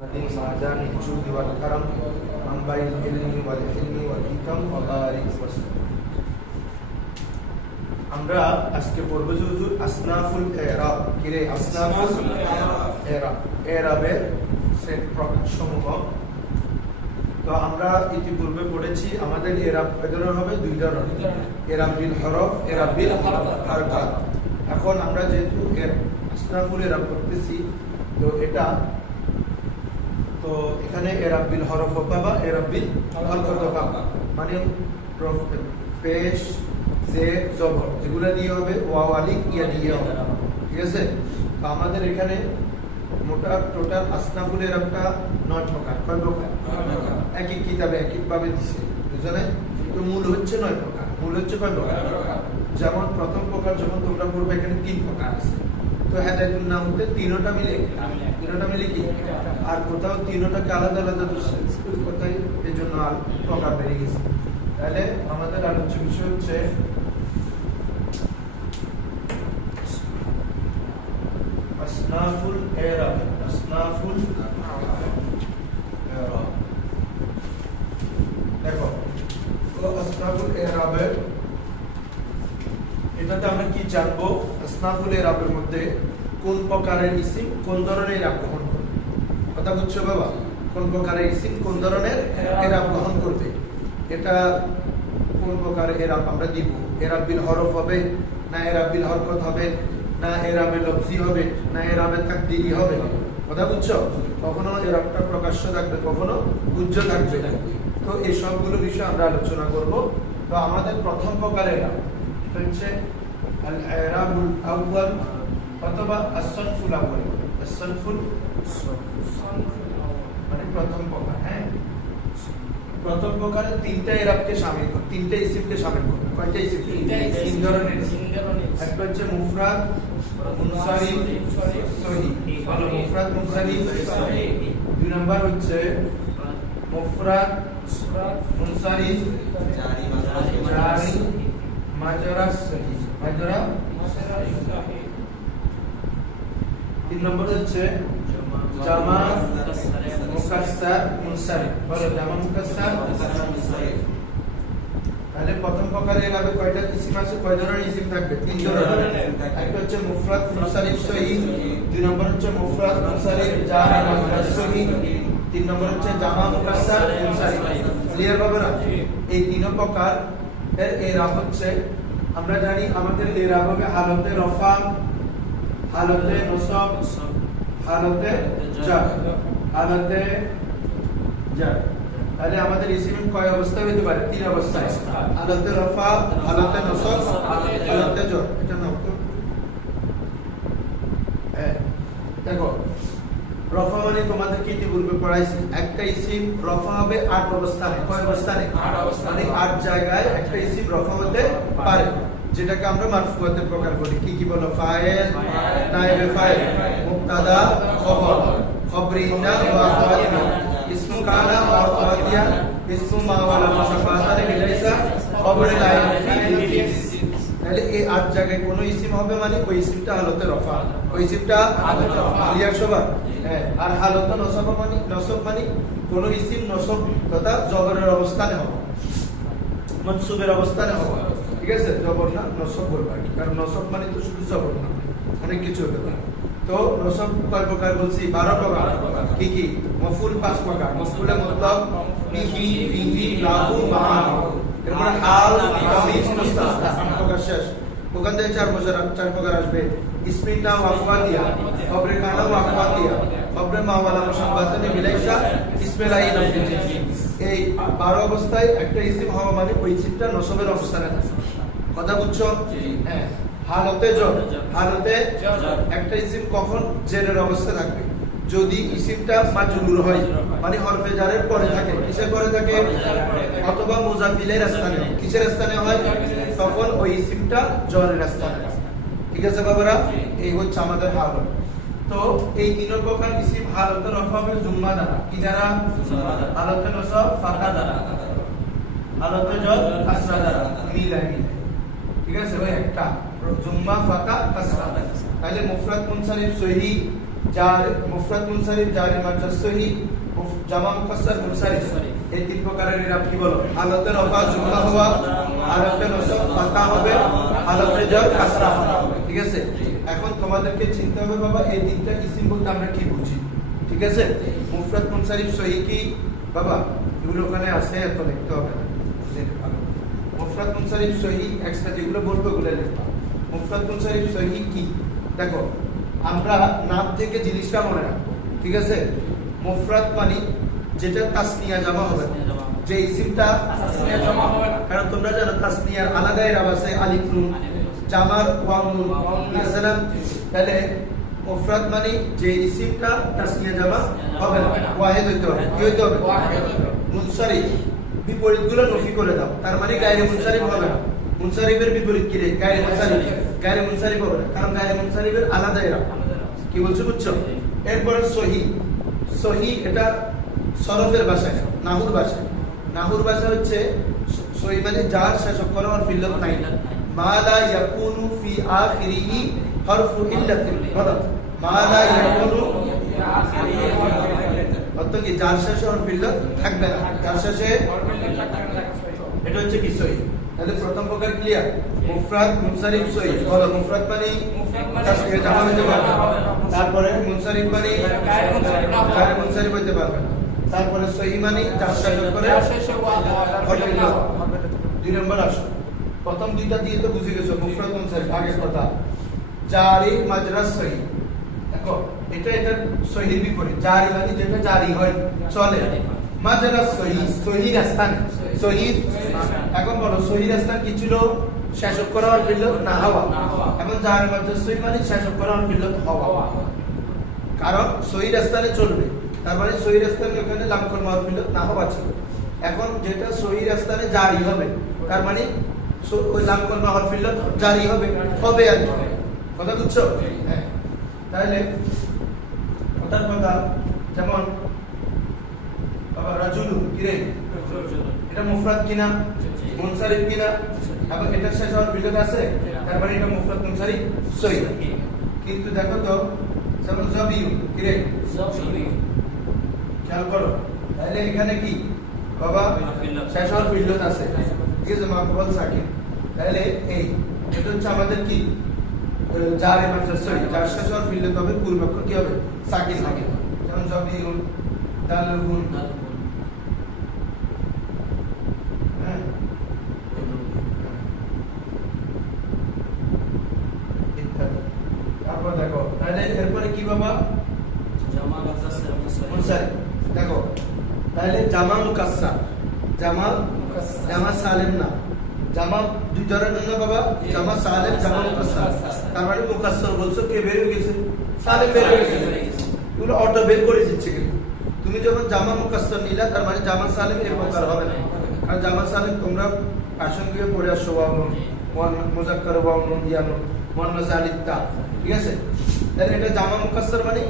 معدن الجود والكرم منبع العلم والحلم والحكم وبارك وسلم আমরা আজকে পড়ব যে হুজুর আসনাফুল ইরাব কিরে আসনাফুল ইরাব ইরাবের সেট প্রকারসমূহ। তো আমরা ইতিপূর্বে পড়েছি আমাদের ইরাব কয় ধরনের হবে? দুই ধরনের, ইরাব বিল হরফ, ইরাব বিল হারকাত। এখন আমরা যেহেতু আসনাফুল ইরাব করতেছি তো এখানে ইরাব বিল হরফ পাবা, ইরাব বিল হারকাত পাবা, মানে পেশ জের জবর এগুলা দিয়ে হবে, ওয়াও আলিফ ইয়া দিয়ে হবে, ঠিক আছে? তো আমাদের এখানে মোটা টোটাল আসনাফুল ইরাবটা 9 প্রকার। কয় প্রকার? এক এক কিতাবে এক এক ভাবে দিছে, বুঝলে? তো মূল হচ্ছে 9 প্রকার। মূল হচ্ছে কয় প্রকার? যেমন প্রথম প্রকার যখন তোমরা পড়বে এখানে 3 প্রকার আছে। তো হেদায়েতুন নাম হতে তিনটা মিলে কি আর কোথাও তিনটাকে আলাদা আলাদা দিচ্ছে, কোথায় এই জন্য আর প্রকার বেরিয়ে গেছে। তাহলে আমাদের আলোচ্য বিষয় হচ্ছে আসনাফুল ইরাব। আসনাফুল ইরাব দেখো, তো আসনাফুল ইরাবের এটাতে আমরা কি জানবো? আসনাফুল ইরাবের মধ্যে কোন প্রকারের ইসিম কোন ধরনের ইরাব গ্রহণ করবে, কথা বুঝছো বাবা? কোন প্রকারের ইসিম কোন ধরনের ইরাব গ্রহণ করবে, এটা কোন প্রকারের ইরাব আমরা দিব? ইরাব বিল হরফ হবে না ইরাব বিল হরকত হবে না ইরাবে লফজি হবে না ইরাবে তাকদীরি হবে, কথা বুঝছো? কখনো ইরাবটা প্রকাশ্য থাকবে, কখনো গুহ্য থাকবে। তো এই সবগুলো বিষয় আমরা আলোচনা করব। তো আমাদের প্রথম প্রকারের ইরাব হচ্ছে আল ইরাবুল আউয়াল অথবা as-সানফুল আউয়াল। as-সানফুল মানে প্রথম প্রকার। হ্যাঁ, প্রথম প্রকারে তিনটা ইরাবকে শামিল করে, তিনটা ইসিমকে শামিল করে। কয়টা ইসিম? তিন ধরনের। একটা হচ্ছে মুফরাদ, মুনসারিফ, সহিহ। বলো মুফরাদ, মুনসারিফ, সহিহ। দুই নাম্বার হচ্ছে মুফরাদ, মুনসারিফ, জারি, মাজরা, সহিহ। মাজরা, তিন নম্বর হচ্ছে জামা, মুকাসসার, মুনসারিফ। বলো জামা, মুকাসসার, মুনসারিফ। তাহলে প্রথম প্রকারের ইরাবে কয়টা ইসিম আছে? কয় ধরনের ইসিম থাকবে? তিন ধরনের। একটা হচ্ছে মুফরাদ, মুনসারিফ, সহিহ। দুই নম্বর হচ্ছে মুফরাদ, মুনসারিফ, জারি, মাজরা, সহিহ। তিন নম্বর হচ্ছে জামা, মুকাসসার, মুনসারিফ। ক্লিয়ার হবে না? এই তিন প্রকার এর ইরাব হচ্ছে, আমরা জানি আমাদের ইরাব হবে হালতে রফা, হালতে নসব, হালতে জার, হালতে জার। তাহলে আমাদের ইসিম কয় অবস্থায় হতে পারে? তিন অবস্থায়, হালতে রফা, হালতে নসব, হালতে জার। এটা নাও তো। হ্যাঁ দেখো, রফা মানে তোমাদের কি ইতিপূর্বে পড়াইছি, একটা ইসিম রফা হবে 8 অবস্থানে। কয় অবস্থানে? 8 অবস্থানে। 8 জায়গায় একটা ইসিম রফা হতে পারে, যেটাকে আমরা মারফুয়াতের প্রকার বলি। কি কি বলো? ফাইল, নায়েবে ফাইল, মুবতাদা, খবর, খবরে ইন্না ওয়া আখওয়াতিহা, ইসমু কানা ওয়া আখওয়াতিহা, ইসমু মা ওয়ালা মুশাব্বাহাতান বিলাইসা, খবরে লা ইয়াফি। তাহলে এই 8 জায়গায় কোন ইসিম হবে মানে ওই ইসিমটা হালতে রফা, ওই ইসিমটা হালতে রফা। ক্লিয়ার সবার? হ্যাঁ। আর হালতে নসব মানে কোন ইসিম নসব তথা জবরের অবস্থানে হবে, মনসুবের অবস্থানে হবে, ঠিক আছে? জবর না নসব বলবো আর কি, কারণ নসব মানে তো শুধু জবর না, অনেক কিছু হতে পারে। তো নসব কয় প্রকার বলছি? 12 প্রকার। কি কি? মফউল 5 প্রকার, মফউলে মুতলাক, বিহি, ফিহি, লাহু, মা'হু। এরপর হাল, তামিজ, মুস্তাসনা, 8 প্রকার শেষ। ওখান থেকে 4 প্রকার আসবে। ইসমিন নাম আখওয়াতিয়া, খবরে কানা ওয়া আখওয়াতিয়া, খবরে মা ওয়ালা মুশাব্বাহাতান বিলাইসা, ইসমে লা ইয়াফি। এই 12 অবস্থায় একটা ইসিম হওয়া মানে ওই ইসিমটা নসবের অবস্থানে থাকে, কথা বুঝছো? হ্যাঁ। হালতে জর, হালতে একটা ইসিম কখন জেরের অবস্থায় থাকবে? যদি ইসিমটা মাজরুর হয়, মানে হরফে জারের পরে থাকে। কিসের পরে থাকে? অথবা মুজাফিলের স্থানে। কিসের স্থানে হয়? তখন ওই ইসিমটা জরের স্থানে। ঠিক আছে বাবারা? এই হচ্ছে আমাদের হালত। তো এই তিন প্রকার ইসিম হালতে রফা হবে জুম্মা দ্বারা। কি দ্বারা? হালতে নসব ফাতা দ্বারা, হালতে জর কাসরা দ্বারা, মিলাই। ঠিক আছে ভাই? একটা জুম্মা, ফাতা, কাসরা। তাহলে মুফরাদ, মুনসারিফ, সহিহ জার মুফরাদ মুনসারিফ জারি মাজরুর সহিহ জামা মুকাসসার মুনসারিফ এই তিন প্রকারের ইরাব কি বলো হালতে রফা জুমলা হওয়া হালতে নসব ফাতা হবে হালতে জার কাসরা হবে ঠিক আছে এখন তোমাদেরকে চিন্তা হবে বাবা এই তিনটা ইসিম বলতে আমরা কি বুঝি ঠিক আছে মুফরাদ মুনসারিফ সহিহ কি বাবা এগুলো ওখানে আছে এত লিখতে হবে না বুঝে ভালো মুফরাদ মুনসারিফ সহিহ এক্সট্রা যেগুলো বলবো ওগুলো লিখবা মুফরাদ মুনসারিফ সহিহ কি দেখো আমরা নাম থেকে জিনিসটা মনে রাখবো ঠিক আছে মুফরাদ মানে যেটা তাসনিয়া জামা হবে যে ইসিমটা তাসনিয়া জামা হবে না কারণ তোমরা জানো তাসনিয়ার আলাদা ইরাব আছে আলিফ নুন জামার ওয়াও নুন আসলে তাহলে মুফরাদ মানে যে ইসিমটা তাসনিয়া জামা হবে না ওয়াহিদ হইতে হবে কি হইতে হবে মুনসারিফ বিপরীতগুলো নফি করে দাও তার মানে গায়রে মুনসারিফ হবে না মুনসারিফের বিপরীত কি রে গায়রে মুনসারিফ হবে না কারণ গায়রে মুনসারিফের আলাদা ইরাব কি বলছো বুঝছো এরপর সহিহ সহিহ এটা সরফের ভাষায় নাহুর ভাষা হচ্ছে সহিহ মানে যার শেষ অক্ষর আর ফিল্লত নাই মা লা ইয়াকুনু ফি আখিরিহি হরফু ইল্লাতিন মা লা ইয়াকুনু ফি আখিরিহি অর্থাৎ কি যার শেষে আর ফিল্লত থাকবে না যার শেষে এটা হচ্ছে কি সহিহ তাহলে প্রথম প্রকার ক্লিয়ার মুফরাদ মুনসারিফ সহিহ বলো মুফরাদ মানে তাসনিয়া জামা হতে পারবে তারপরে মুনসারিফ মানে গায়রে মুনসারিফ হতে পারবে না তারপরে সহিহ মানে যার শেষে করে দুই নম্বর আসো প্রথম দুইটা দিয়ে তো বুঝে গেছো মুফরাদ মুনসারিফ আগের কথা জারি মাজরাস সহিহ দেখো এটা সহিহ বিপরীত জারি মানে যেটা জারি হয় চলে মাজরাস সহিহ সহিহ রাস্তান সহিহ এখন বলো সহিহ রাস্তান কি ছিল শেষ অক্ষর আর ফিল্লত না হওয়া এখন জারি মাজরাস সহিহ মানে শেষ অক্ষর আর ফিল্লত হওয়া কারণ সহিহ রাস্তানে চলবে তার মানে সহিহ রাস্তানে ওখানে লাম কলমা আর ফিল্লত না হওয়া ছিল এখন যেটা সহিহ রাস্তানে জারি হবে তার মানে ওই লাম কলমা আর ফিল্লত জারি হবে আর কথা বুঝছো হ্যাঁ তাহলে কথার কথা যেমন বাবা রাজুলু কিরে এটা মুফরাদ কিনা মুনসারিফ কিনা এবং এটা শেষ হওয়ার ফিল্লত আছে তার মানে এটা মুফরাদ মুনসারিফ সহিহ কিন্তু দেখো তো যেমন জাবিউ কিরে খেয়াল করো তাহলে এখানে কি বাবা শেষ হওয়ার ফিল্লত আছে ঠিক আছে মাকবুল সাকিন তাহলে এই এটা হচ্ছে আমাদের কি জারি মাজরুর সহিহ যার শেষ হওয়ার ফিল্লত হবে পূর্ব অক্ষর কি হবে সাকিন যেমন জাবিউ দালুন তারপর দেখো তাহলে এরপরে কি বাবা জামা মুনসারিফ দেখো তাহলে জামা মুকাসসার জামা সালেম না জামা দুই ধরনের না বাবা জামা সালেম জামা মুকাসসার তার মানে মুকাসসার বলছো কে বের হয়ে গেছে সালেম বের হয়ে গেছে এগুলো অটো বের করে দিচ্ছে কিন্তু তুমি যখন জামা মুকাসসার নিলা তার মানে জামা সালেম এর প্রকার হবে না কারণ জামা সালেম তোমরা প্রাসঙ্গিক পড়ে আসছো ওয়ান মুজাক্কার ওয়াউন ইয়ানুন মুয়ান্নাস আলিফতা ঠিক আছে তাহলে এটা জামা মুকাসসার মানে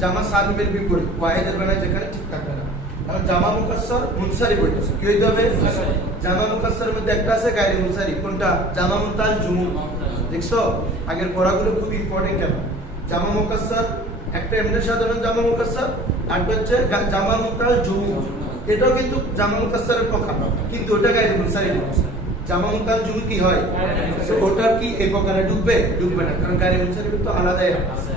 জামা সালিমের বিপরীত ওয়াহিদের বেলায় যেখানে ঠিক থাকবে না কারণ জামা মুকাসসার মুনসারিফ হইছে কি হইতে হবে জামা মুকাসসারের মধ্যে একটা আছে গায়রে মুনসারিফ কোনটা জামা মুনতাল জুমু দেখছো আগের পড়াগুলো খুব ইম্পর্টেন্ট কেন জামা মুকাসসার একটা এমনি সাধারণ জামা মুকাসসার আর হচ্ছে জামা মুনতাল জুমু এটাও কিন্তু জামা মুকাসসারের প্রকার কিন্তু ওটা গায়রে মুনসারিফ জামা মুনতাল জুমু কি হয় ওটা কি এই প্রকারে ডুববে না কারণ গায়রে মুনসারিফ তো আলাদা আছে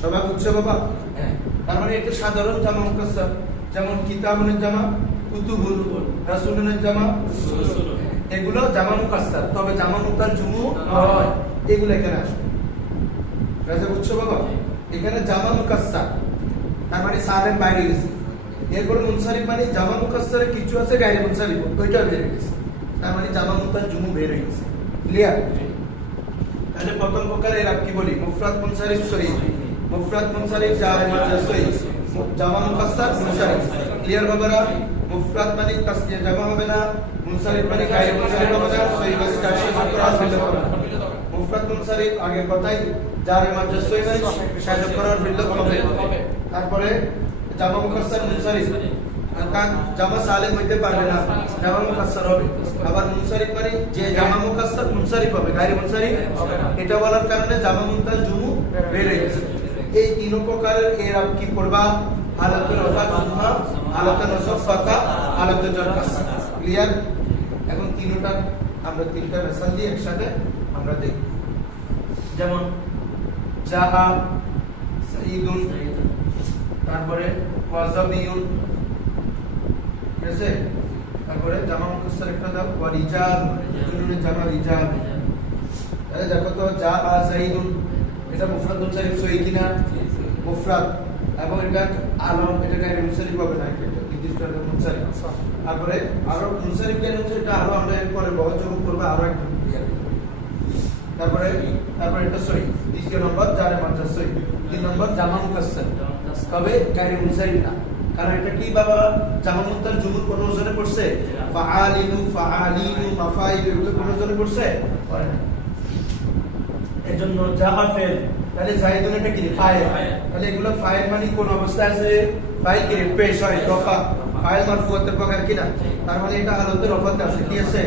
সবাই বুঝছো বাবা হ্যাঁ তার মানে এটা সাধারণ জামা মুকাসসার যেমন কিতাবুনের জামা কুতুবুল রাসূলুনের জামা এগুলো জামা মুকাসসার তবে জামা মুনতাল জুমু হয় এগুলো এখানে আসবে রাজা বুঝছো বাবা এখানে জামা মুকাসসার তার মানে সালেম বাইরে গেছে এরপর মুনসারিফ মানে জামা মুকাসসারে কিছু আছে গায়রে মুনসারিফ ওইটা বের হয়ে গেছে তার মানে জামা মুনতাল জুমু বের হয়ে গেছে ক্লিয়ার তাহলে প্রথম প্রকার এর কি বলি মুফরাদ মুনসারিফ সহিহ মুফরাদ মুনসারিফ জারি মাজরুর সহিহ জামা মুকাসসার মুনসারিফ ক্লিয়ার বাবারা মুফরাদ মানে তাসনিয়া জামা হবে না মুনসারিফ মানে গায়রে মুনসারিফ হবে না সহিহ মানে যার শেষ অক্ষর আর ফিল্লত হবে না মুফরাদ মুনসারিফ আগের কথাই জারি মাজরুর সহিহ মানে শেষ অক্ষর আর ফিল্লত হবে তারপরে জামা মুকাসসার মুনসারিফ কারণ জামা সালেম হইতে পারবে না জামা মুকাসসার হবে আবার মুনসারিফ মানে যে জামা মুকাসসার মুনসারিফ হবে গায়রে মুনসারিফ এটা বলার কারণে জামা মুনতাল জুমু বের হয়ে গেছে এই তিন প্রকারের এরাব কি করবা হালাতে রফা জুম্মা হালাতে নসব ফাতা হালাতে জার কাসরা ক্লিয়ার এখন তিনটা আমরা তিনটা মিসাল দিয়ে একসাথে আমরা দেখব যেমন জাআ সাইদুন তারপরে ওয়াজাবিয়ুন ঠিক আছে তারপরে জামা মুফাসসার একটা দাও ওয়া রিজাল জুনুনে জামা রিজাল তাহলে দেখো তো জাআ সাইদুন এটা মুফরাদ মুনসারিফ সহি কিনা মুফরাদ এবং এটা আলম এটা গায়রে মুনসারিফ হবে না এটা নির্দিষ্ট একটা মুনসারিফ তারপরে আরো মুনসারিফ গায়রে মুনসারিফ এটা আরো আমরা এরপরে বহজযোগ করব আরো একটা তারপরে এটা সহি দ্বিতীয় নম্বর জারে মানজার সহি তিন নম্বর জামা মুকাসসার তবে গায়রে মুনসারিফ না কারণ এটা কি বাবা জামা মুনতার জুমুর কোন ওজনে পড়ছে ফাআলিনু ফাআলিনু মাফাইল এগুলো কোন ওজনে পড়ছে পড়ে না এজন্য জাআ ফেল তাহলে জাইদুন এটা কি ফাইল তাহলে এগুলো ফাইল মানে কোন অবস্থায় আছে ফাইল কি পেশ হয় রফা ফাইল মারফুয়াতের প্রকার কিনা তার মানে এটা হালতে রফাতে আছে কি আছে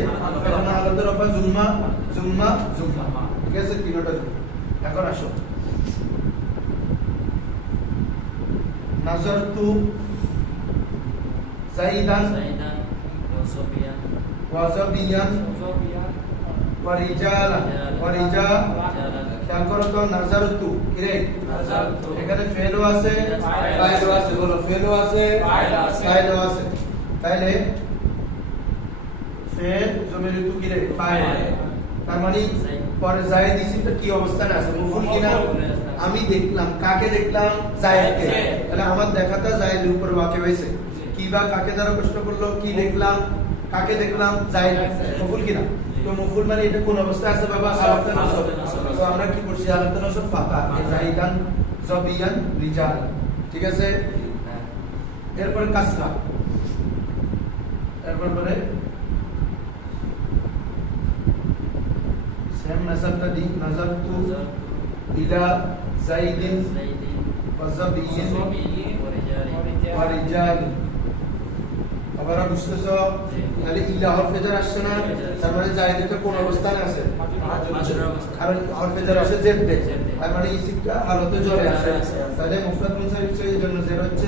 এখন হালতে রফা জুম্মা জুম্মা জুম্মা ঠিক আছে তিনটা জুম্মা এখন আসো নাজারতু জাইদান ওয়াজাবিয়ান ওয়া রিজালান খেয়াল করো তো নাজারতু কিরে এখানে ফেলও আছে ফাইলও আছে বলো ফেলও আছে ফাইলও আছে তাহলে ফেল জমির তু কিরে ফাইল তার মানে পরে জায়েদ ইসিমটা কি অবস্থানে আছে মুফুল কিনা আমি দেখলাম কাকে দেখলাম জায়েদকে তাহলে আমার দেখাটা জায়েদের উপর ওয়াকি হয়েছে কি বা কাকে দ্বারা প্রশ্ন করলো কি দেখলাম কাকে দেখলাম জায়েদ মুফুল কিনা তো মুফুল মানে এটা কোন অবস্থায় আছে বাবা হালাতে নসব তো আমরা কি করছি হালাতে নসব ফাতা জাইদান জাবিয়ান রিজাল ঠিক আছে এরপর কাসরা এরপর পরে সেম নাসাবটা দি নাজারতু ইলা জাইদিন ওয়া জাবিয়িন ওয়া রিজাল আবার বুঝতেছো তাহলে ইলা হরফে জার আসছে না তার মানে জায়েদের কোন অবস্থানে আছে কারণ হরফে জার আসে জেদে তার মানে ইসিমটা হালতে জরে আছে তাহলে মুফরাদ মুনসারিফ এর জন্য জের হচ্ছে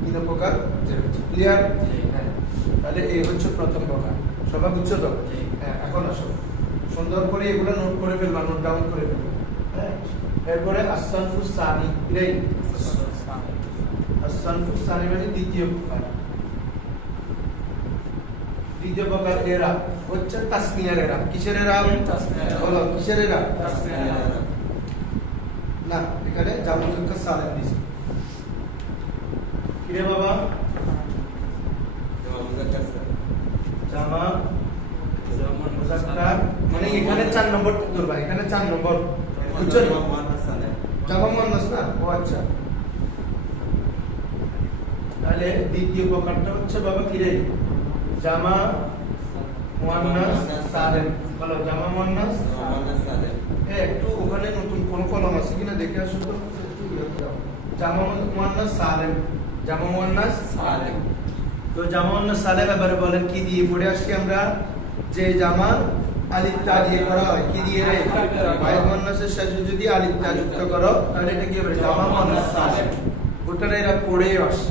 তিন প্রকার জের হচ্ছে ক্লিয়ার হ্যাঁ তাহলে এই হচ্ছে প্রথম প্রকার সবাই বুঝছো তো হ্যাঁ এখন আসো সুন্দর করে এগুলো নোট করে ফেলবা নোট ডাউন করে ফেলবা হ্যাঁ এরপরে আসসানফুস সানি এই আসসানফুস সানি মানে দ্বিতীয় প্রকার এরাব হচ্ছে তাসমিয়ার এরাব কিসের এরাব বলো কিসের এরাব না এখানে জামা মুজাক্কার সালেম দিছি কি রে বাবা জামা মুজাক্কার মানে এখানে 4 নম্বর ধরবা এখানে 4 নম্বর বুঝছো জামা মুয়ান্নাস না ও আচ্ছা তাহলে দ্বিতীয় প্রকারটা হচ্ছে বাবা কি রে জামা মুয়ান্নাস সালেম বলো জামা মুয়ান্নাস সালেম একটু ওখানে নতুন কোন কলম আছে কিনা দেখে আসো তো জামা মুয়ান্নাস সালেম তো জামা মুয়ান্নাস সালেম এবারে বলেন কি দিয়ে পড়ে আসছি আমরা যে জামা আলিফ তা দিয়ে করা হয় কি দিয়ে রে ভাই মুয়ান্নাসের সাথে যদি আলিফ তা যুক্ত করো তাহলে এটা কি হবে জামা মুয়ান্নাস সালেম ওটারে এরা পড়েই আসে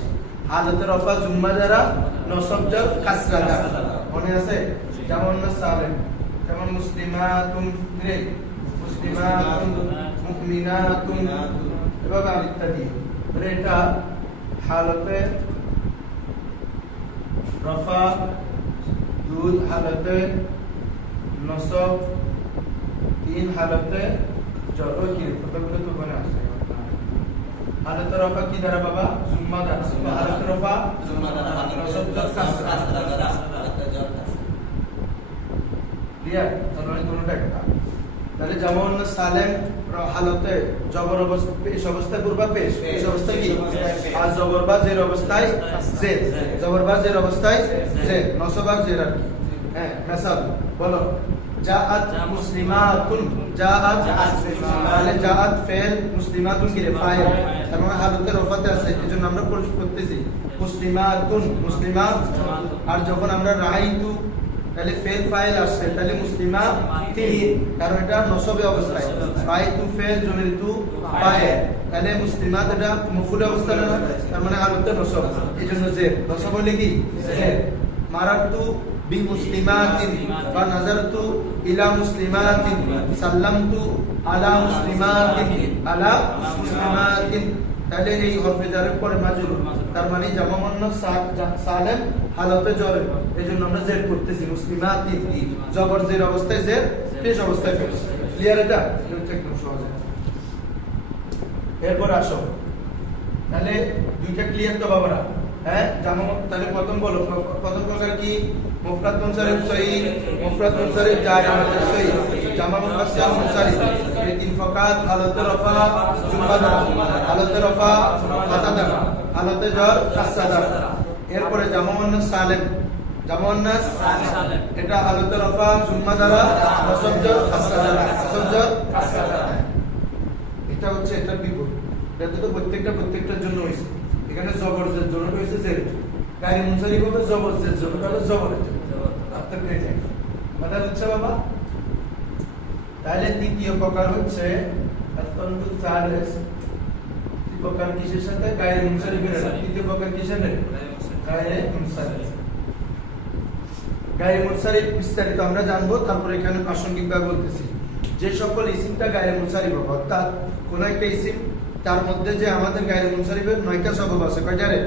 হালাতে রফা জুম্মা দ্বারা নসব জার কাসরা দ্বারা মনে আছে জামা মুয়ান্নাস সালেম যেমন মুসলিমাতুন রে মুসলিমাতুন মুমিনাতুন এভাবে আলিফ তা দিয়ে তাহলে এটা হালাতে রফা দুই হালাতে নসব তিন হালাতে জর কি কতগুলো তো বলে আসছে হালাতে রফা কি দ্বারা বাবা জুম্মা দ্বারা হালাতে রফা জুম্মা দ্বারা নসব জার কাসরা দ্বারা হালাতে জার কাসরা ক্লিয়ার তাহলে দুটোটা একটা তাহলে জামা মুয়ান্নাস সালেম হালাতে জবর অবস্থা পেশ অবস্থায় পূর্বা পেশ পেশ অবস্থায় কি আর জবর বা জের অবস্থায় জের জবর বা জের অবস্থায় জের নসব আর জের আর হ্যাঁ মিসাল বলো জাআত মুসলিমাতুন জাআত তাহলে জাআত ফেল মুসলিমাতুন কি ফাইল তারপরে হালাতে রফাতে আছে এজন্য আমরা প্রশ্ন করতেছি মুসলিমাতুন মুসলিমাত আর যখন আমরা রাআইতু তাহলে ফেল ফাইল আসছে তাহলে মুসলিমা তিন, কারণ এটা নসবে অবস্থায় ফাইতু ফেল জমিতু ফাইল, তাহলে মুসলিমাত এটা মফুল অবস্থা না, তার মানে হালতে নসব, এইজন্য জের নসব হলে কি জের। মারাতু বি মুসলিমাতিন বা নাজারতু ইলা মুসলিমাতিন, সাল্লামতু আলা মুসলিমাতিন, আলা মুসলিমাতিন, তাহলে এই হরফে জারের পরে মাজরুর, তার মানে জামা মুয়ান্নাস সালেম হালতে জ্বর, এইজন্য আমরা জের করতেছি মুসলিমাতিন, জবর জের অবস্থায় জের, পেশ অবস্থায় পেশ। ক্লিয়ার? এটা হচ্ছে একদম সহজ। এরপর আসো, তাহলে দুইটা ক্লিয়ার তো বাবারা? হ্যাঁ, জামা তাহলে প্রথম বলো, প্রথম প্রকার কি? মুফরাদ মুনসারিফ সহিহ, মুফরাদ মুনসারিফ জার আমাদের সহিহ, জামা মুফাসসাল মুনসারিফ, এই তিন প্রকার হালতে রফা জুমবাদা, হালতে রফা ফাতাদা, হালতে জ্বর কাসসাদা। এরপরে জামা মুন্নাস সালেম, জামা মুন্নাস সালেম এটা হালতে রফা জুমবাদা, নসব জ্বর কাসসাদা, নসব জ্বর কাসসাদা। এটা হচ্ছে এটার বিপরীত। এটা তো প্রত্যেকটার জন্য হইছে। এখানে জবরের জন্য হইছে জের, গায়রে মুনসারিফ হবে জবরের জন্য হলো জবরের জন্য, আপনার পেয়ে যায় কথা হচ্ছে বাবা। তাহলে দ্বিতীয় প্রকার হচ্ছে আতফানু সালিস, দ্বিতীয় প্রকার কিসের সাথে? গায়রে মুনসারিফের সাথে। তৃতীয় প্রকার কিসের সাথে? গায়রে মুনসারিফ। গায়রে মুনসারিফ বিস্তারিত আমরা জানবো, তারপর এখানে প্রাসঙ্গিকভাবে বলতেছি যে সকল ইসিমটা গায়রে মুনসারিফ হবে, অর্থাৎ কোন একটা ইসিম তার মধ্যে যে আমাদের গায়রে মুনসারিফের 9টা সবব আছে, কয়টা রে?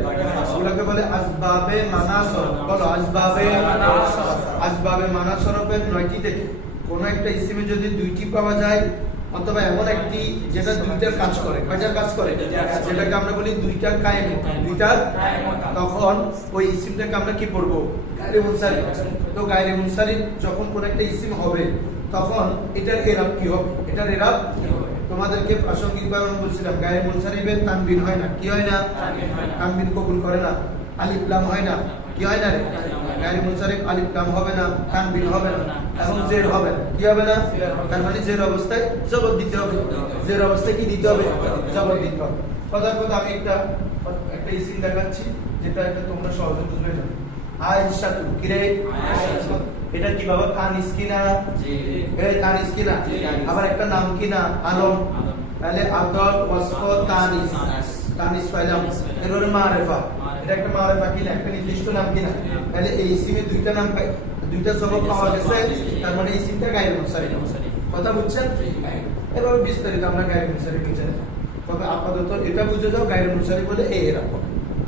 ওগুলোকে বলে আসবাবে মানা সরফ। বলো আসবাবে মানা সরফের 9টি থেকে কোন একটা ইসিমে যদি 2টি পাওয়া যায়, অথবা এমন একটি যেটা দুইটার কাজ করে, কয়টার কাজ করে? যেটাকে আমরা বলি দুইটার কায়েম, দুইটার, তখন ওই ইসিমটাকে আমরা কি পড়বো? গায়রে মুনসারিফ। তো গায়রে মুনসারিফ যখন কোন একটা ইসিম হবে, তখন এটার এরাব কি হবে? এটার এরাব তোমাদেরকে প্রাসঙ্গিকভাবে আমি বলছিলাম, গায়রে মুনসারিফের তানবিন হয় না, কি হয় না? তানবিন কবুল করে না। আলিফ লাম হয় না, কি হয় না রে? গায়রে মুনসারিফ আলিফ লাম হবে না, তানবিন হবে না, এবং জের হবে না, কি হবে না? তার মানে জের অবস্থায় জবর দিতে হবে। জের অবস্থায় কি দিতে হবে? জবর দিতে হবে। কথার কথা আমি একটা ইসিম দেখাচ্ছি, যেটা একটা তোমরা সহজে বুঝবে না। আয়েশাতু, কি রে? এটা কি বাবা? তানিস কিনা? জি। এই তানিস কিনা? আবার একটা নাম কিনা? আলম। তাহলে আদল ওয়াসফ তানিস, তানিস পাইলাম। এরপরে মারিফা, এটা একটা মারিফা কিনা? একটা নির্দিষ্ট নাম কিনা? তাহলে এই ইসিমে দুইটা নাম পাই, দুইটা সবব পাওয়া গেছে, তার মানে এই ইসিমটা গায়রে মুনসারিফ। কথা বুঝছেন? এভাবে বিস্তারিত আমরা গায়রে মুনসারিফ বুঝে নেব। তবে আপাতত এটা বুঝে যাও গায়রে মুনসারিফ বলে এই এরকম,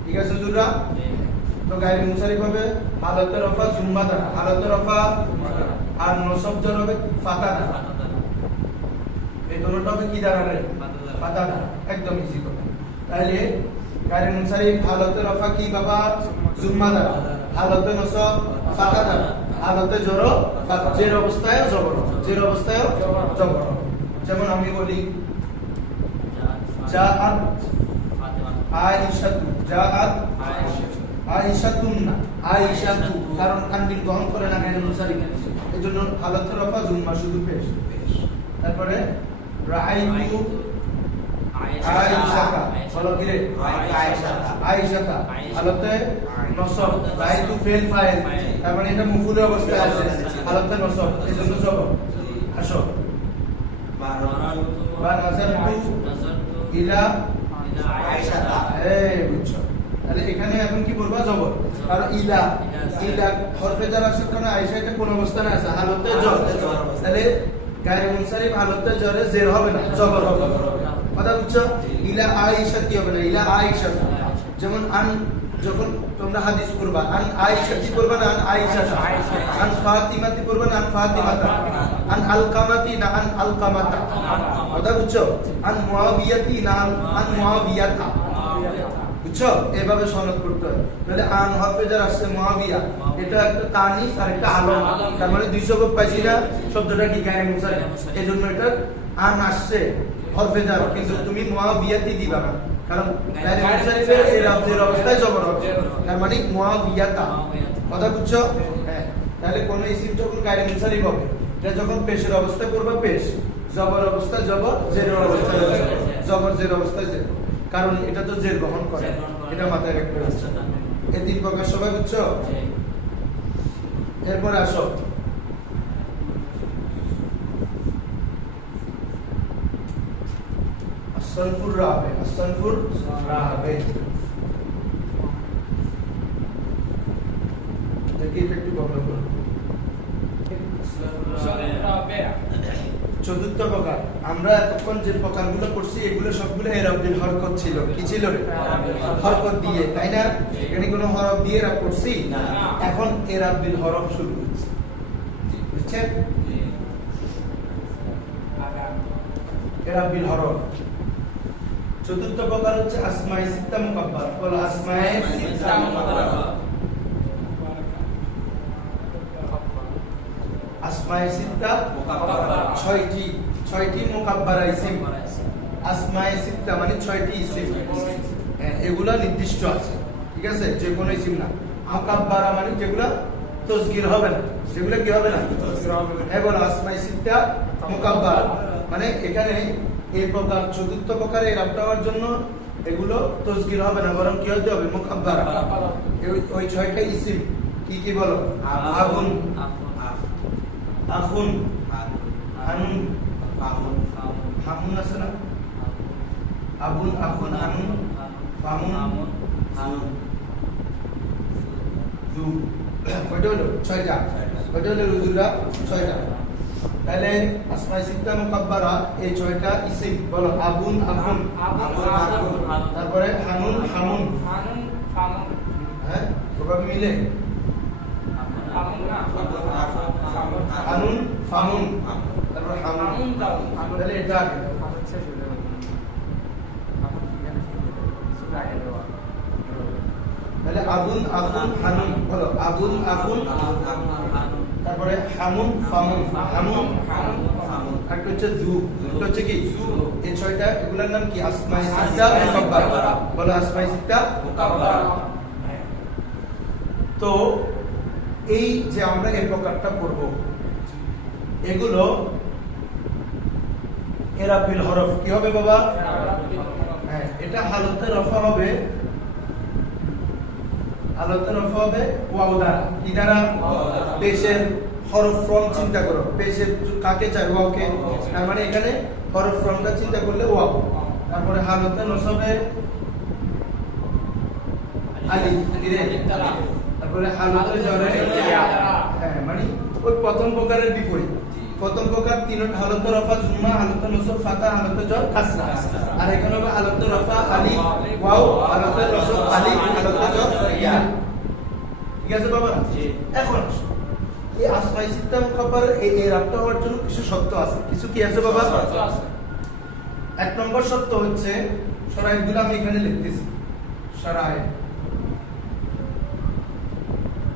ঠিক আছে জুরা? তো গায়রে মুনসারিফ হবে হালতে রফা জুমবাদা, হালতে রফা, আর নসব জ্বর হবে ফাতাদা। এই দুটোটা হবে কি দ্বারা রে? ফাতাদা। একদম ইজি কথা। তাহলে গায়রে মুনসারিফ হালতে রফা কি বাবা? জুমবাদা, হালতে নসব ফাতাদা, হালতে জ্বর ফাতাদা, জের অবস্থায় জবর, জের অবস্থায় জবর। যেমন আমি বলি জাআত আয়েশাতু, জাআত আয়েশাতুন না, আয়েশাতু, কারণ তানবিন গ্রহণ করে না গায়রে মুনসারিফ, এজন্য হালতে রফা জুমা শুধু পেশ। তারপরে রাআইতু আয়েশাতা, বলো কি রে? আয়েশাতা হালতে নসব, রাআইতু ফেল ফাইল, তার মানে এটা মফুল অবস্থায় আছে, হালতে নসব, এজন্য জবর। আসো বা নাযারতু ইলা আয়েশাতা, এই বুঝছো? তাহলে এখানে এখন কি বলবা? জবর। আর ইলা, ইলা হরফে জার আসে, কারণ আয়েশা এটা কোন অবস্থানে আছে? হালতে জ্বর। তাহলে গায়রে মুনসারিফ হালতে জ্বরে জের হবে না, জবর হবে। কথা বুঝছো? ইলা আয়েশা কি হবে না? ইলা আয়েশা। যেমন আন, যখন তোমরা হাদিস পড়বা, আন আয়েশাতি পড়বা না আন আয়েশাতা, আন ফাতিমাতি পড়বা না আন ফাতিমাতা, আন আলকামাতি না আন আলকামাতা। কথা বুঝছো? আন মুআবিয়াতি না আন মুআবিয়াতা। বুঝছো? এভাবে সনদ করতে হয়। তাহলে আন হরফে জার আসছে মুআবিয়া, এটা একটা তানিস আর একটা আলম, তার মানে দুই সবব পাইছি না? শব্দটা কি? গায়রে মুনসারিফ। এজন্য এটা আন আসছে হরফে জার, কিন্তু তুমি মুআবিয়াতি দিবা না, কারণ গায়রে মুনসারিফের এই লফজের অবস্থায় জবর হবে, তার মানে মুআবিয়াতা। কথা বুঝছো? হ্যাঁ। তাহলে কোন ইসিম যখন গায়রে মুনসারিফ হবে, এটা যখন পেশের অবস্থায় করবা পেশ, জবর অবস্থায় জবর, জেরের অবস্থায় জবর, জের অবস্থায় জের, কারণ এটা তো জের গ্রহণ করে, এটা মাথায় রাখতে হবে। এই তিন প্রকার সবাই বুঝছো? এরপরে আসো আসলফুর রাবে, আসলফুর রাবে। দেখি এটা একটু বন্ধ করো। চতুর্থ প্রকার, আমরা এতক্ষণ যে প্রকারগুলো করছি এগুলো সবগুলো এরাবিল হরকত ছিল। কি ছিল রে? হরকত দিয়ে, তাই না? এখানে কোনো হরফ দিয়ে এরাব করছি না। এখন এরাবিল হরফ শুরু হচ্ছে, বুঝছেন? এরাবিল হরফ। চতুর্থ প্রকার হচ্ছে আসমায়ে সিত্তা মুকাব্বার। বলো আসমায়ে সিত্তা মুকাব্বার। আসমায়ে সিত্তা মুকাব্বার, ছয়টি মুকাব্বারা ইসিম। আসমায়ে সিত্তা মানে 6টি ইসিম, এগুলা নির্দিষ্ট আছে, ঠিক আছে? যে কোনো ইসিম না। মুকাব্বারা মানে যেগুলা তাসগীর হবে না, যেগুলা কি হবে না, তাসগীর হবে না। এই বলো আসমায়ে সিত্তা মুকাব্বারা মানে এখানে এই প্রকার চতুর্থ প্রকারে এরাব হওয়ার জন্য এগুলো তাসগীর হবে না, বরং কি হতে হবে? মুকাব্বারা। ওই 6টা ইসিম কি কি বলো? আগুন, আখুন, হানুন, হামুন আছে না? আবুন, আখুন, হানুন, ফামুন, জু। কয়টা হলো? 6টা। কয়টা হলো রুজুরা? 6টা। তাহলে আসমায়ে সিত্তা মুকাব্বারা এই 6টা ইসিম। বলো আবুন, আখুন, তারপরে হানুন, হামুন, হ্যাঁ সবাই মিলে হানুন, ফামুন, তারপর হামুন। তাহলে এটা তাহলে আবুন, আখুন, হানুন। বলো আবুন, আখুন, তারপরে হামুন, ফামুন, হামুন, আর হচ্ছে জু। এটা হচ্ছে কি? এই 6টা, এগুলোর নাম কি? আসমায়ে সিত্তা মুকাব্বারা। বলো আসমায়ে সিত্তা মুকাব্বারা। তো এই যে আমরা এই প্রকারটা করব, এগুলো এরাবিল হরফ। কি হবে বাবা? হ্যাঁ, এটা হালতে রফা হবে, হালতে রফা হবে ওয়াও দ্বারা। কি দ্বারা? পেশের হরফ ফর্ম চিন্তা করো, পেশের কাকে চাই? ওয়াওকে। তার মানে এখানে হরফ ফর্মটা চিন্তা করলে ওয়াও। তারপরে হালতে নসবে আলিফ, তারপরে হালতে জরে ইয়া। হ্যাঁ, মানে ওই প্রথম প্রকারের বিপরীত। প্রথম প্রকার তিন হালতে রফা জুম্মা, হালতে নসব ফাতা, হালতে জর কাসরা। আর এখানে হবে হালতে রফা আলিফ ওয়াও, হালতে নসব আলিফ, হালতে জর ইয়া। ঠিক আছে বাবা? এখন এই আসমায়ে সিত্তা মুকাব্বারা এই এরাবটা হওয়ার জন্য কিছু শর্ত আছে। কিছু কি আছে বাবা? এক নম্বর শর্ত হচ্ছে, শরাইতগুলো আমি এখানে লিখতেছি। শরাই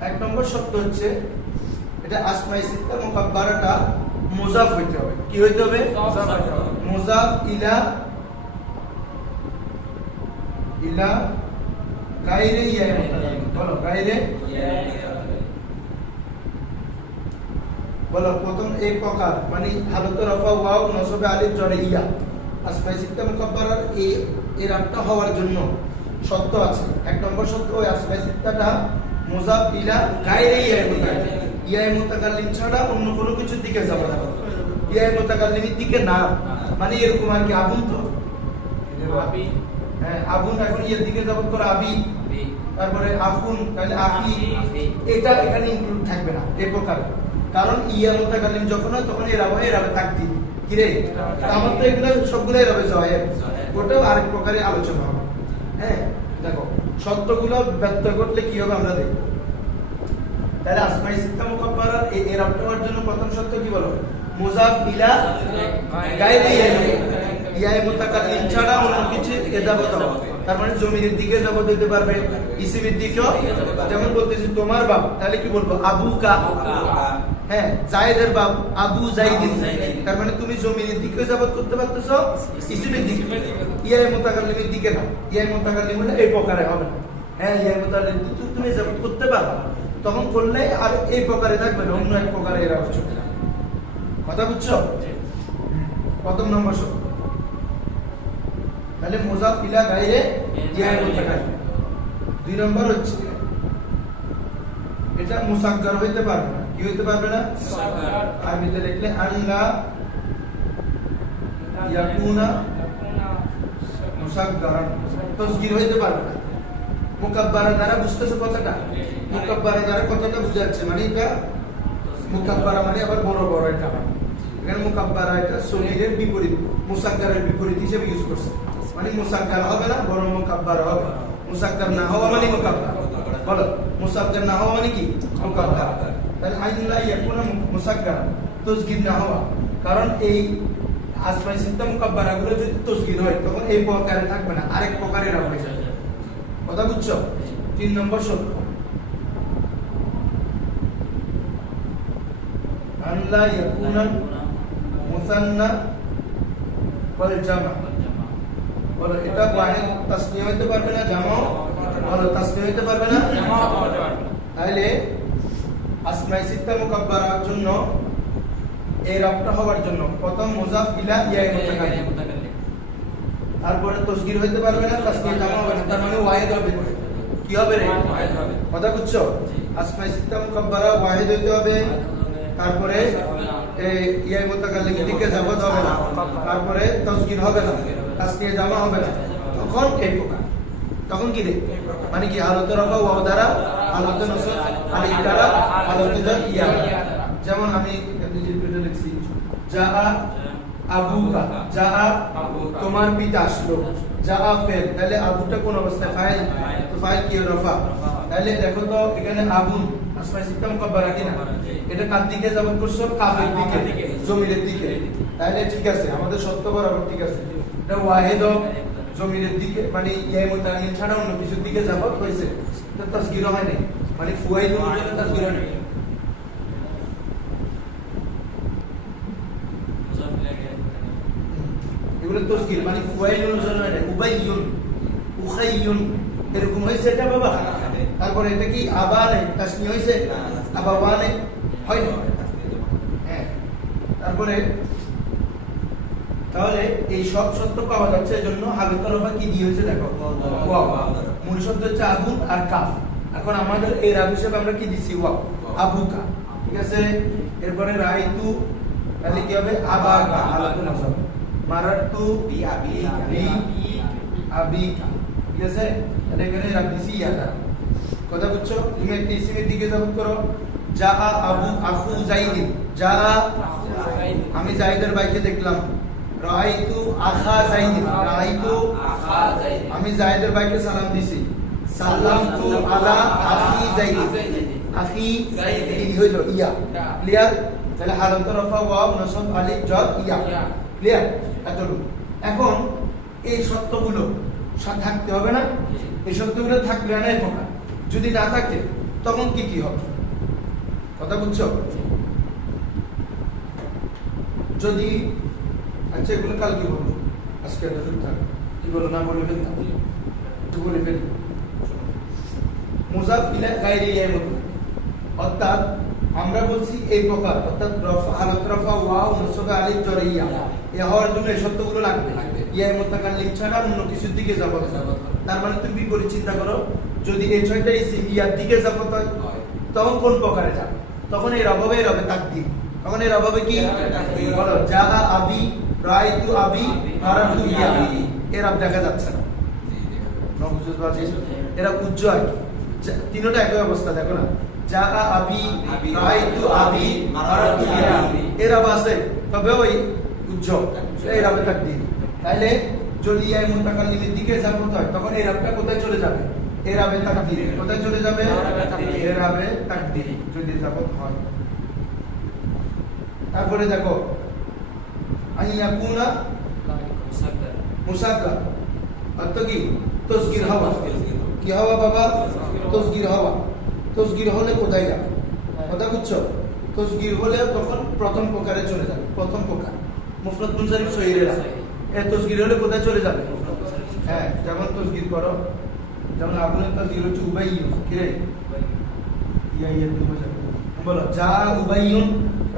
এক নম্বর শর্ত হচ্ছে এটা আসমায়ে সিত্তা মুকাব্বারাটা মুযাফ হইতে হবে। কি হইতে হবে? মুযাফ ইলা, ইলা গায়রে ইয়া মুতাকাল্লিম। বলো গায়রে ইয়া। বলো প্রথম এই প্রকার মানে হালতে রফা ওয়াও, নসবে আলিফ, জরে ইয়া। আসমায়ে সিত্তা মুকাব্বারার এই এরাবটা হওয়ার জন্য শর্ত আছে। এক নম্বর শর্ত, ওই আসমায়ে সিত্তাটা মুযাফ ইলা গায়রে ইয়া মুতাকাল্লিম, ইয়া মুতাকাল্লিম ছাড়া অন্য কোনো কিছুর দিকে যাবে না। ইয়া মুতাকাল্লিমের দিকে না, মানে এরকম আর কি। আবুন তো আবি, হ্যাঁ আবুন, এখন ইয়ের দিকে যাবত করে আবি। তারপরে আফুন, তাহলে আফি। এটা এখানে ইনক্লুড থাকবে না এই প্রকার, কারণ ইয়া মুতাকাল্লিম যখন হয় তখন এরাবে তাকদির। কি রে? আমার তো এগুলো সবগুলো এরাবে জয়ের, ওটাও আরেক প্রকারে আলোচনা হবে। হ্যাঁ দেখো, শর্তগুলো ব্যর্থ করলে কি হবে আমরা দেখব। তাহলে আসমায়ে সিত্তা মুকাব্বারার এই এরাবটা হওয়ার জন্য প্রথম শর্ত কি বলো? মুযাফ ইলা গায়রে ইয়া মুতাকাল্লিম ছাড়া অন্য কিছু এযাবত হবে। তার মানে জমির দিকে যাবত হইতে পারবে, ইসিমের দিকেও। যেমন বলতেছি তোমার বাপ, তাহলে কি বলবো? আবুকা। হ্যাঁ, জায়েদের বাপ আবু জাইদিন। তার মানে তুমি জমির দিকে যাবত করতে পারতেছো, ইসিমের দিকে। ইয়া মুতাকাল্লিমের দিকে না। ইয়া মুতাকাল্লিম হলে এই প্রকারে হবে না। হ্যাঁ, ইয়া মুতাকাল্লিম তুমি যাবত করতে পারবা, তখন করলে আর এই প্রকারে থাকবে না, অন্য এক প্রকারে এরা হচ্ছে। কথা বুঝছো? প্রথম নম্বর শর্ত। তাহলে মুযাফ ইলা গায়রে ইয়া মুতাকাল্লিম। দুই নম্বর হচ্ছে এটা মুসাগগার হইতে পারবে না। কি হইতে পারবে না? মুসাগগার। আরবিতে লিখলে আল্লা ইয়াকুনা মুসাগগারান, তাসগীর হইতে পারবে না। মুকাব্বারা দ্বারা বুঝতেছো কথাটা? মুকাব্বারা দ্বারা কথাটা বুঝাচ্ছে, মানে এটা মুকাব্বারা মানে আবার বড় বড়, এটা এখানে মুকাব্বারা এটা সগীরের বিপরীত, মুসাগগারের বিপরীত হিসেবে ইউজ করছে। মানে মুসাগগার হবে না, বড় মুকাব্বারা হবে। মুসাগগার না হওয়া মানে মুকাব্বার। বলো, মুসাগগার না হওয়া মানে কি? মুকাব্বার। তাহলে আল্লা ইয়াকুনা মুসাগগার, তাসগীর না হওয়া, কারণ এই আসমাই সিত্তা মুকাব্বারা গুলো যদি তাসগীর হয় তখন এই প্রকারে থাকবে না, আরেক প্রকারের হবে। কথা বুঝছো? 3 নম্বর শর্ত, আল্লা ইয়াকুনা মুসান্না ওয়াল জামা। বলো, এটা ওয়াহিদ তাসনিয়া হইতে পারবে না, জামাও? বলো, তাসনিয়া হইতে পারবে না, জামাও হতে পারবে না। তাহলে আসমাই সিত্তা মুকাব্বারার জন্য এই রাবটা হওয়ার জন্য প্রথম মুজাফ ইলা ইয়া মুতাকাল্লিম, তারপরে তাসগীর হইতে পারবে না, তাসনিয়া জামা হবে না, তার মানে ওয়াহিদ হবে। কি হবে রে? ওয়াহিদ হবে। কথা বুঝছো? আসমাই সিত্তা মুকাব্বারা ওয়াহিদ হইতে হবে, তারপরে এই ইয়া মুতাকাল্লিম দিকে যাবত হবে না, তারপরে তাসগীর হবে না, তাসনিয়া জামা হবে না, তখন এই প্রকার। তখন কি রে? মানে কি হালতে রাফা ওয়াও দ্বারা, হালতে নসব আলিফ দ্বারা, হালতে জার ইয়া দ্বারা। যেমন আমি এটা লিখছি, জা আবুকা, জা তোমার পিতা আসলো, জা ফেল, তাহলে আবুটা কোন অবস্থায়? ফাইল। তো ফাইল কি? রফা। তাহলে দেখো তো এখানে আবুন আসমাই সিত্তা মুকাব্বারা কিনা, এটা কার দিকে যাবত করছো? কাফের দিকে, জমিরের দিকে। তাহলে ঠিক আছে, আমাদের সত্য বরাবর ঠিক আছে। এটা ওয়াহিদ জমিরের দিকে, মানে ইয়া মুতাকাল্লিম ছাড়া অন্য কিছুর দিকে যাবত হইছে, তো তাসগীর হয় নাই, মানে ফুয়াইল অনুযায়ী তাসগীর হয় নাই। এগুলো তাসগীর মানে ফুয়াইল অনুযায়ী হয় নাই। উবাইয়ুন, উখাইয়ুন এরকম হইছে এটা বাবা। তারপরে এটা কি আবানে তাসনিয়া হইছে? আবাওয়ানে হয় না। হ্যাঁ, তারপরে তাহলে এই সব শব্দ পাওয়া যাচ্ছে, এজন্য হালকা রফা কি দিয়ে হয়েছে দেখো, ওয়াও। মূল শব্দ হচ্ছে আবুন আর কাফ। এখন আমাদের এই রাব হিসেবে আমরা কি দিছি? ওয়াও, আবুকা। ঠিক আছে, এরপরে রাইতু, তাহলে কি হবে? আবাকা, হালাতুন নসব। মারাতু বি আবিকা। ঠিক আছে, তাহলে এখানে রাব দিছি ইয়াদা। কথা বুঝছো? তুমি একটা ইসিমের দিকে যাবত করো, জা আবু আখু যাইদিন, জা আমি যাইদের বাইকে দেখলাম, রাইতু আখা যাইদিন, রাইতু আখা যাইদিন আমি যাইদের বাইকে সালাম দিছি, সাল্লামতু আলা আখি যাইদিন, আখি যাইদিন হইল ইয়া। ক্লিয়ার? তাহলে হালাত রফা ওয়াও নসব আলিফ jar ইয়া। ক্লিয়ার? এতটুকু। এখন এই শর্তগুলো থাকতে হবে না? এই শর্তগুলো থাকলে না প্রকার, যদি না থাকে তখন কি কি হবে? কথা বুঝছো? যদি আচ্ছা এগুলো কালকে বলবো, আজকে এটা থাক, কি বলো না বলে ফেলতাম, একটু বলে ফেলি। মুজাফ ইলা গায়রি ইয়া মতো, অর্থাৎ আমরা বলছি এই প্রকার, অর্থাৎ রফা হালাত রফা ওয়াও নসব আলিফ jar ইয়া, এ হওয়ার জন্য এই শর্তগুলো লাগবে। ইয়া মুতাকাল্লিম ছাড়া অন্য কিছুর দিকে যাবত। তার মানে তুমি বিপরীত চিন্তা করো, যদি এই ছয়টা ইসিম ইয়ার দিকে যাবত হয় তখন কোন প্রকারে যাবে? তখন এর অভাবে তাকদীর, তখন এর অভাবে কি? বলো, জা আবি, রাইতু আবি, মারাতু ইয়া। এর আব দেখা যাচ্ছে না, এরা উজ্জ্বল, তিনটা একই অবস্থা। দেখো না, জা আবি, রাইতু আবি, মারাতু ইয়া, এর আব আছে, তবে ওই উজ্জ্বল, এর আবে তাকদীর। তাহলে যদি ইয়া মুতাকাল্লিমের দিকে যাবত হয় তখন এর আবটা কোথায় চলে যাবে? এর আবে তাকদীর। কোথায় চলে যাবে? এর আবে তাকদীর যদি যাবত হয়। তারপরে দেখো, আইয়াকুনা মুসাগগার, অর্থ কি? তাসগীর হওয়া। কি হওয়া বাবা? তাসগীর হওয়া। তাসগীর হলে কোথায় যাবে? কথা বুঝছো? তাসগীর হলে তখন প্রথম প্রকারে চলে যাবে। প্রথম প্রকার মুফরাদ মুনসারিফ সহিরেরা, এই তাসগীর হলে কোথায় চলে যাবে? হ্যাঁ, যেমন তাসগীর করো, যেমন আগুনের তাসগীর হচ্ছে উবাইয়ুন। কি রে? ইয়া ইয়া তুমি বলো, জা উবাইয়ুন,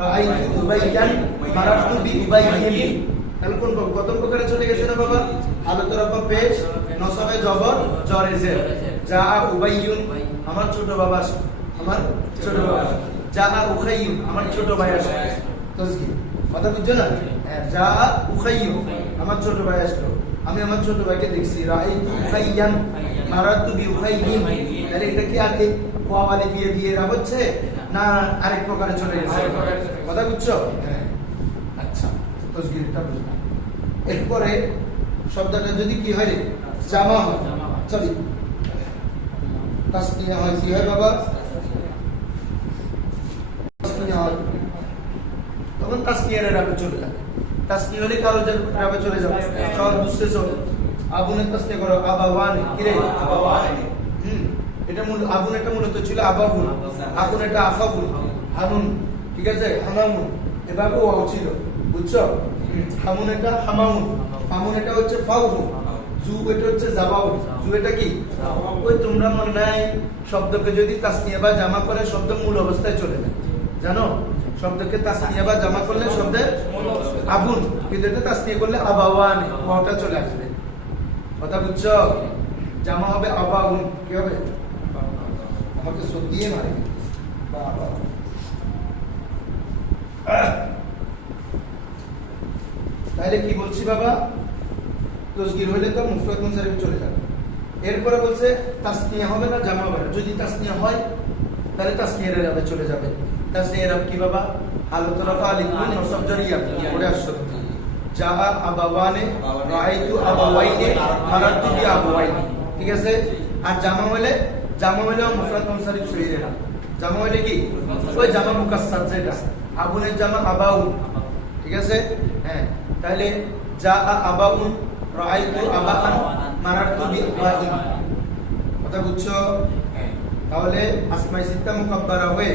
রাআইতু উবাইয়ান, মারাতু বি উবাইয়িন। তাহলে কোন প্রথম প্রকারে চলে গেছে না বাবা? হালাত রফা পেশ, নসবে জবর, জরে জের। জা উবাইয়ুন, আমার ছোট বাবা আসে। আমার ছোট ভাই। যা উখাইয়ুন আমার ছোট ভাই আসলো। তাসগীর কথা বুঝছো না? হ্যাঁ, যা উখাইয়ুন আমার ছোট ভাই আসলো। আমি আমার ছোট ভাইকে দেখছি। রাআইতু উখাইয়ান মারাতু বি উখাইয়িন। তাহলে এটা কি আগে ওয়াওয়ালি দিয়ে এরা হচ্ছে না আরেক প্রকারে চলে গেছে? কথা বুঝছো? হ্যাঁ। আচ্ছা, তাসগীরটা বুঝলাম। এরপরে শব্দটা যদি কি হয় জামা হয়, সরি তাসনিয়া হয়, কি হয় বাবা? তাসনিয়া হয়, তখন তাসনিয়ার রাবে চলে যাবে। তাসনিয়া হলে কারো রাবে চলে যাবে। সহজ বুঝতেছো? আবুনের তাসনিয়া করো আবাওয়ানে, কি রে? আবাওয়ানে। এটা মূল আবুন, এটা মূলত ছিল আবাবুন, আবুন এটা আফাবুন, হানুন, ঠিক আছে, হানামুন এভাবে ওয়াও ছিল, বুঝছো? হামুন এটা হামামুন, হামুন এটা হচ্ছে ফাউহুন, জু এটা হচ্ছে জাবাউন, জু এটা কি? ওই তোমরা মনে নাই শব্দকে যদি তাসনিয়া বা জামা করে শব্দ মূল অবস্থায় চলে যায়, জানো? শব্দকে তাসনিয়া বা জামা করলে শব্দের আবুন, কিন্তু এটা তাসনিয়া করলে আবাওয়ান, ওয়াওটা চলে আসবে। কথা বুঝছো? জামা হবে আবাউন, কি হবে? আমাকে সব দিয়ে মারে বাবা। তাহলে কি বলছি বাবা? তাসগীর হইলে তো মুফরাদ মুনসারিফ চলে যাবে। এরপরে বলছে তাসনিয়া হবে না জামা হবে না। যদি তাসনিয়া হয় তাহলে তাসনিয়ার ইরাবে চলে যাবে। তাসনিয়ার ইরাব কি বাবা? হালাত রাফা আলিকুন নসব জারিয়া পড়ে আসছে। যা আবাওয়ানে রাআইতু আবাওয়াইনে মারাতু বি আবাওয়াইনি, ঠিক আছে? আর জামা হলে মুফরাদ মুনসারিফ সহিহ না। জামা হলে কি? ওই জামা মুকাসসার যেটা আবুনের জামা আবাউন, ঠিক আছে? হ্যাঁ, তাহলে যা আবাউন রাআইতু আবাআন মারারতু বি আবাইন। কথা বুঝছো? তাহলে আসমায়ে সিত্তা মুকাব্বারা হয়ে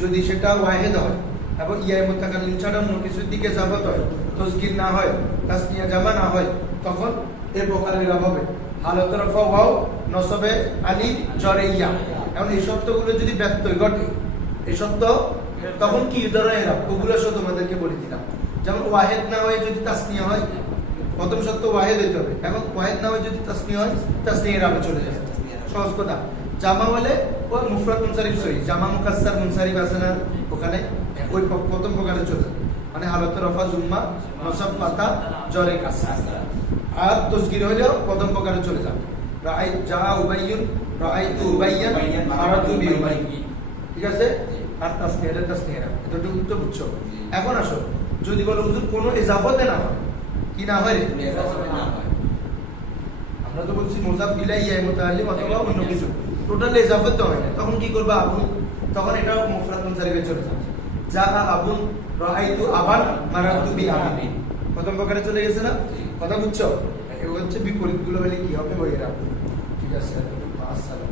যদি সেটা ওয়াহিদ হয় এবং ইয়া মুতাকাল্লিম ছাড়া অন্য কিছুর দিকে যাবত হয়, তাসগীর না হয়, তাসনিয়া জামা না হয়, তখন এই প্রকারের ইরাব হবে হালাত রাফা ওয়াও নসবে আলি জরিয়া। এখন এই শব্দগুলো যদি ব্যত্যয় ঘটে, এই শব্দ তখন কি ধরনের ইরাব, ওগুলো সব তোমাদেরকে বলে দিলাম। যেমন ওয়াহিদ না হয়ে যদি তাসনিয়া হয়, প্রথম শব্দ ওয়াহিদ হইতে হবে। এখন ওয়াহিদ না হয়ে যদি তাসনিয়া হয়, তাসনিয়া ইরাবে চলে যায়। সহজ কথা। জামা হলে ওই মুফরাদ মুনসারিফ সহিহ, জামা মুকাসসার মুনসারিফ আছে না ওখানে, ওই প্রথম প্রকারে চলে যাবে। মানে হালাত রাফা জুম্মা নসব ফাতা জরে কাসরা। আর তাসগীর হলেও প্রথম প্রকারে চলে যাবে। রাআইত যা উবাইয়ুন রাআইতু উবাইয়ান মারাতু বি উবাইয়িন, ঠিক আছে? আর তাসনিয়া এতটুকু তো বুঝছো। এখন আসো, যদি বলো হুজুর কোনো ইজাফতে না হয়, কি না হয়? আমরা তো বলছি মুযাফ ইলাইহি মুতাআল্লিম অথবা অন্য কিছু, টোটাল ইজাফত তো হয় না, তখন কি করবা? আবুন, তখন এটা মুফরাদ মুনসারিফে চলে যাবে। যা আবুন রাআইতু আবান মারাতু বি আবিন, প্রথম প্রকারে চলে গেছে না? কথা বুঝছো? এই হচ্ছে বিপরীতগুলো হলে কি হবে ওই এরা। ঠিক আছে, আসসালাম।